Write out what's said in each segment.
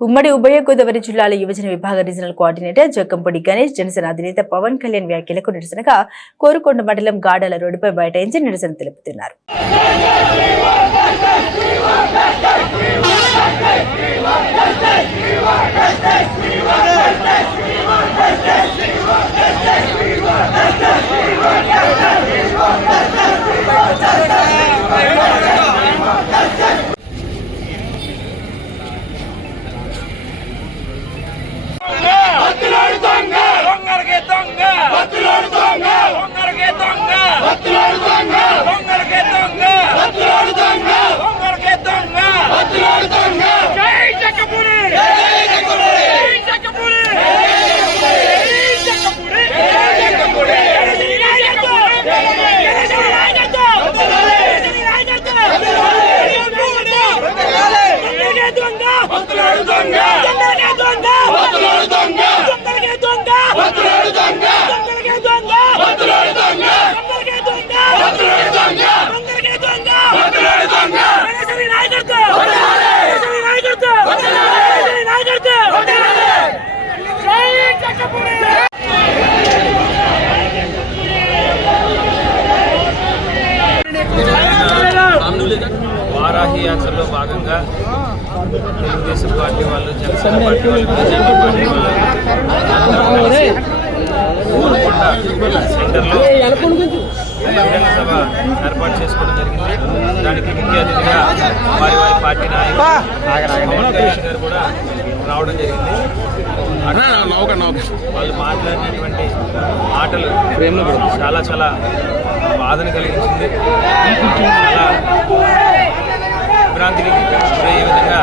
ఉమ్మడి ఉభయ గోదావరి జిల్లాల యువజన విభాగ రీజనల్ కోఆర్డినేటర్ జక్కంపొడి గణేష్ జనసేన అధినేత పవన్ కళ్యాణ్ వ్యాఖ్యలకు నిరసనగా కోరుకొండ మండలం గాడాల రోడ్డుపై బైఠాయించి నిరసన తెలుపుతున్నారు పార్టీ వాళ్ళు జనసేన పార్టీ వాళ్ళు బీజేపీ పార్టీ వాళ్ళు సెంటర్లో బహిరంగ సభ ఏర్పాటు చేసుకోవడం జరిగింది. దానికి ముఖ్య అతిథిగా వారి వారి పార్టీ నాయకులు పవన్ కళ్యాణ్ గారు కూడా రావడం జరిగింది. వాళ్ళు మాట్లాడినటువంటి మాటలు చాలా చాలా బాధను కలిగించింది. చాలా విభ్రాంతికి గురయ్యే విధంగా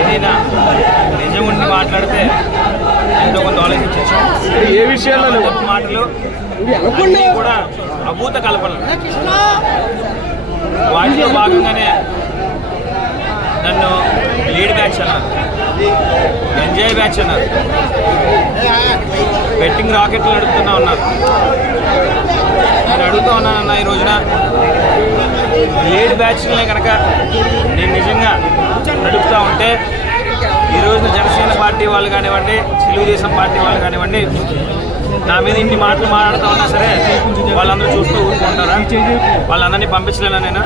ఏదైనా నిజం ఉండి మాట్లాడితే ఎంతో కొంత ఆలోచించవచ్చు ఏ విషయాల్లో మాటలు కూడా అభూత కల్పనలు. వాటిలో భాగంగానే నన్ను లీడ్ బ్యాచ్ అన్నారు. ఎంజాయ్ బ్యాచ్ అన్నారు. బెట్టింగ్ రాకెట్లు నడుపుతూనే ఉన్నారు. నేను అడుగుతూ ఉన్నానన్న ఈ రోజున లీడ్ బ్యాచ్లనే కనుక నేను నిజంగా నడుపుతూ ఉంటే ఈ రోజున జనసేన పార్టీ వాళ్ళు కానివ్వండి తెలుగుదేశం పార్టీ వాళ్ళు కానివ్వండి నా మీద ఇన్ని మాటలు మాట్లాడుతూ ఉన్నా సరే వాళ్ళందరూ చూస్తూ ఊరుకుంటారా? వాళ్ళందరినీ పంపించలేనా నేను?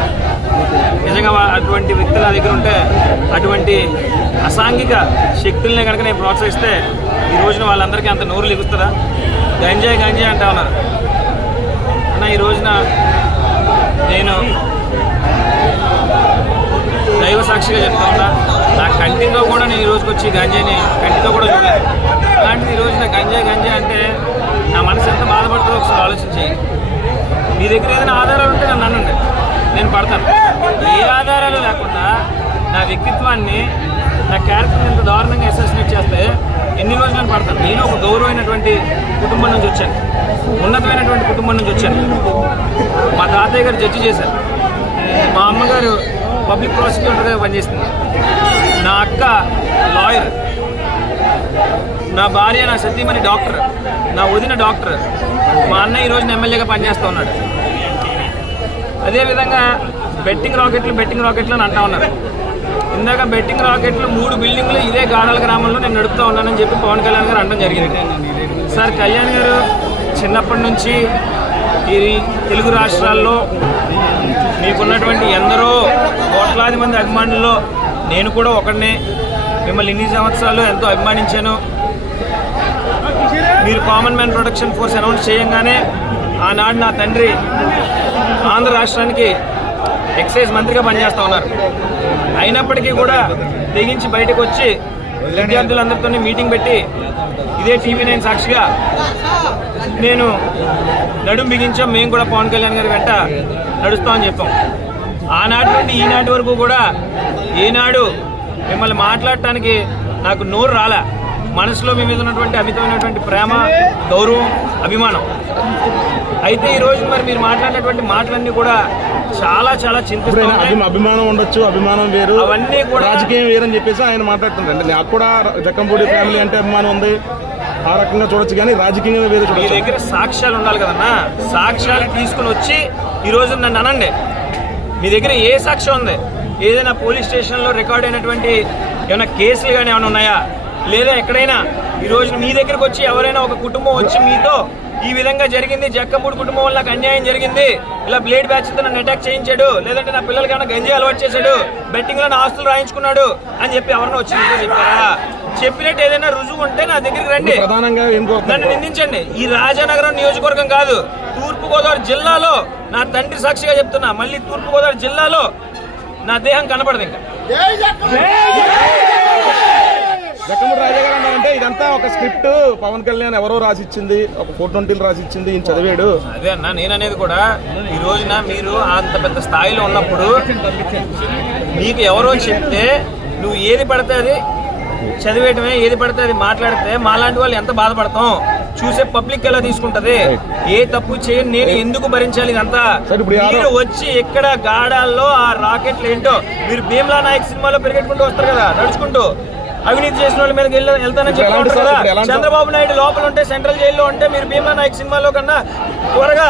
నిజంగా అటువంటి వ్యక్తులు నా దగ్గర ఉంటే అటువంటి అసాంఘిక శక్తుల్ని కనుక నేను ప్రోత్సహిస్తే ఈ రోజున వాళ్ళందరికీ అంత నోరు లిగుస్తుందా? గంజాయి గంజాయి అంటా ఉన్నారు. అన్న ఈ రోజున నేను దైవ సాక్షిగా చెప్తా ఉన్నా నా కంటితో కూడా నేను ఈ రోజుకి వచ్చి గంజాయిని కంటితో కూడా చూడలేదు. అలాంటిది ఈ రోజున గంజాయి గంజాయి అంటే నా మనసు ఎంత బాధపడుతుందో ఒకసారి ఆలోచించి మీ దగ్గర ఏదైనా ఆధారాలు ఉంటే నన్ను అనండి. నేను పడతాను. ఏ ఆధారాలు లేకుండా నా వ్యక్తిత్వాన్ని నా క్యారెక్టర్ ఎంత దారుణంగా అసోసినేట్ చేస్తే ఎన్ని రోజులు నేను పడతాను నేను ఒక గౌరవమైనటువంటి కుటుంబం నుంచి వచ్చాను. ఉన్నతమైనటువంటి కుటుంబం నుంచి వచ్చాను. మా తాతయ్య గారు జడ్జి చేశారు. మా అమ్మగారు పబ్లిక్ ప్రాసిక్యూటర్గా పనిచేస్తుంది నా అక్క లాయర్ నా భార్య నా సతీమణి డాక్టర్ నా వదిన డాక్టర్ మా అన్న ఈ రోజున ఎమ్మెల్యేగా పనిచేస్తూ ఉన్నాడు. అదేవిధంగా బెట్టింగ్ రాకెట్లు బెట్టింగ్ రాకెట్లు అని అంటా ఉన్నారు. ఇందాక బెట్టింగ్ రాకెట్లు మూడు బిల్డింగ్లు ఇదే గాడల గ్రామంలో నేను నడుపుతూ ఉన్నానని చెప్పి పవన్ కళ్యాణ్ గారు అనడం జరిగింది. సార్ కళ్యాణ్ గారు చిన్నప్పటి నుంచి ఈ తెలుగు రాష్ట్రాల్లో మీకున్నటువంటి ఎందరో కోట్లాది మంది అభిమానుల్లో నేను కూడా ఒకడినే. మిమ్మల్ని ఇన్ని సంవత్సరాలు ఎంతో అభిమానించాను. మీరు common man protection force announce చేయంగానే ఆనాడు నా తండ్రి ఆంధ్ర రాష్ట్రానికి ఎక్సైజ్ మంత్రిగా పనిచేస్తూ ఉన్నారు. అయినప్పటికీ కూడా తెగించి బయటకు వచ్చి విద్యార్థులందరితో మీటింగ్ పెట్టి ఇదే టీవీ నైన్ సాక్షిగా నేను నడుం బిగించాం. మేము కూడా పవన్ కళ్యాణ్ గారి వెంట నడుస్తామని చెప్పాం. ఆనాటి నుండి ఈనాటి వరకు కూడా ఈనాడు మిమ్మల్ని మాట్లాడటానికి నాకు నోరు రాలే. మనసులో మీ మీద ఉన్నటువంటి అమితమైనటువంటి ప్రేమ గౌరవం అభిమానం. అయితే ఈ రోజు మరి మీరు మాట్లాడినటువంటి మాటలన్నీ కూడా చాలా చాలా చింతిస్తున్నాయి అభి- అభిమానం ఉండొచ్చు అభిమానం వేరు. అవన్నీ కూడా- రాజకీయం వేరని చెప్పేసి ఆయన మాట్లాడుతుంటారు. నాకు కూడా జక్కంపూడి ఫ్యామిలీ అంటే అభిమానం ఉంది. ఆ రకంగా చూడొచ్చు కానీ రాజకీయంగా వేరే మీ చూడొచ్చు. దగ్గర సాక్ష్యాలు ఉండాలి కదన్నా? సాక్ష్యాలు తీసుకుని వచ్చి ఈరోజు నన్ను అనండి. మీ దగ్గర ఏ సాక్ష్యం ఉంది? ఏదైనా పోలీస్ స్టేషన్లో రికార్డ్ అయినటువంటి ఏమైనా కేసులు కానీ ఏమైనా ఉన్నాయా? లేదా ఎక్కడైనా ఈరోజు మీ దగ్గరకు వచ్చి ఎవరైనా ఒక కుటుంబం వచ్చి మీతో ఈ విధంగా జరిగింది జక్కమూడి కుటుంబం వల్ల నాకు అన్యాయం జరిగింది ఇలా బ్లేడ్ బ్యాచ్తో నన్ను అటాక్ చేయించాడు లేదంటే నా పిల్లలకి ఏమైనా గంజి అలవాటు చేశాడు బెట్టింగ్లో నా ఆస్తులు రాయించుకున్నాడు అని చెప్పి ఎవరైనా వచ్చి మీతో చెప్పారా? చెప్పినట్టు ఏదైనా రుజువు ఉంటే నా దగ్గరికి రండి. ప్రధానంగా ఏం నన్ను నిందించండి. ఈ రాజానగరం నియోజకవర్గం కాదు తూర్పు గోదావరి జిల్లాలో నా తండ్రి సాక్షిగా చెప్తున్నా మళ్ళీ తూర్పు గోదావరి జిల్లాలో నా దేహం కనపడదు ఇంకా. జక్కముడి రాజా గారు అన్నారంటే ఇదంతా ఒక స్క్రిప్ట్. పవన్ కళ్యాణ్ ఎవరో రాసిచ్చింది ఒక ఫోర్ ట్వంటీలు రాసిచ్చింది ఈయన చదివాడు. అదే అన్న నేను అనేది కూడా ఈ రోజున మీరు అంత పెద్ద స్థాయిలో ఉన్నప్పుడు నీకు ఎవరో చెప్తే నువ్వు ఏది పడితే అది చదివేయటమే ఏది పడితే అది మాట్లాడితే మాలాంటి వాళ్ళు ఎంత బాధపడతాం? చూసే పబ్లిక్ ఎలా తీసుకుంటది? ఏ తప్పు చేయని నేను ఎందుకు భరించాలి ఇదంతా? మీరు వచ్చి ఎక్కడ గాడాల్లో ఆ రాకెట్లు ఏంటో మీరు భీమ్లా నాయక్ సినిమాలో పెరిగెట్టుకుంటూ వస్తారు కదా నడుచుకుంటూ. అవినీతి చేసిన వాళ్ళ మీద వెళ్తానని ఇప్పుడు చెప్పి ఎలాంటి ఉంటారు సార్? కదా? చంద్రబాబు నాయుడు లోపల ఉంటే సెంట్రల్ జైల్లో ఉంటే మీరు భీమ్లా నాయక్ సినిమాలో కన్నా త్వరగా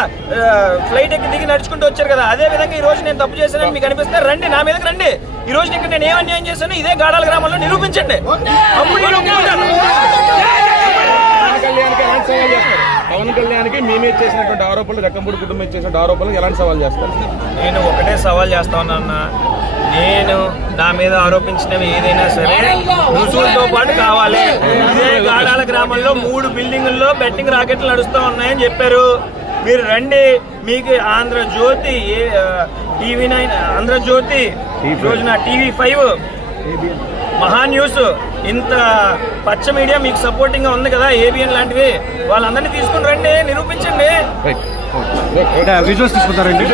ఫ్లైట్ ఎక్కి దిగి నడుచుకుంటూ వచ్చారు కదా అదే విధంగా ఈ రోజు నేను తప్పు చేశానని మీకు అనిపిస్తే రండి నా మీదకి రండి ఈ రోజు ఇక్కడ నేను ఏం అన్యాయం చేశాను ఇదే గాడాల గ్రామంలో నిరూపించండి అప్పుడు. పవన్ కళ్యాణ్కి ఎలాంటి సవాల్ చేస్తారు పవన్ కళ్యాణ్కి మీ మీద చేసినటువంటి ఆరోపణలు జక్కంపూడి కుటుంబం చేసిన ఆరోపణలు ఎలాంటి సవాల్ చేస్తారు నేను ఒకటే సవాల్ చేస్తా ఉన్నాను నేను నా మీద ఆరోపించినవి ఏదైనా సరే రుజువులతో పాటు కావాలి ఇదే గాడాల గ్రామంలో మూడు బిల్డింగుల్లో బెట్టింగ్ రాకెట్లు నడుస్తూ ఉన్నాయని చెప్పారు మీరు రండి మీకు ఆంధ్రజ్యోతి ఏ టీవీ నైన్ ఆంధ్రజ్యోతి రోజున టీవీ ఫైవ్ మహా న్యూస్ ఇంత పచ్చ మీడియా మీకు సపోర్టింగ్గా ఉంది కదా ఏబిఎన్ లాంటివి వాళ్ళందరినీ తీసుకుని రండి నిరూపించండి విజువల్స్ తీసుకుంటారండి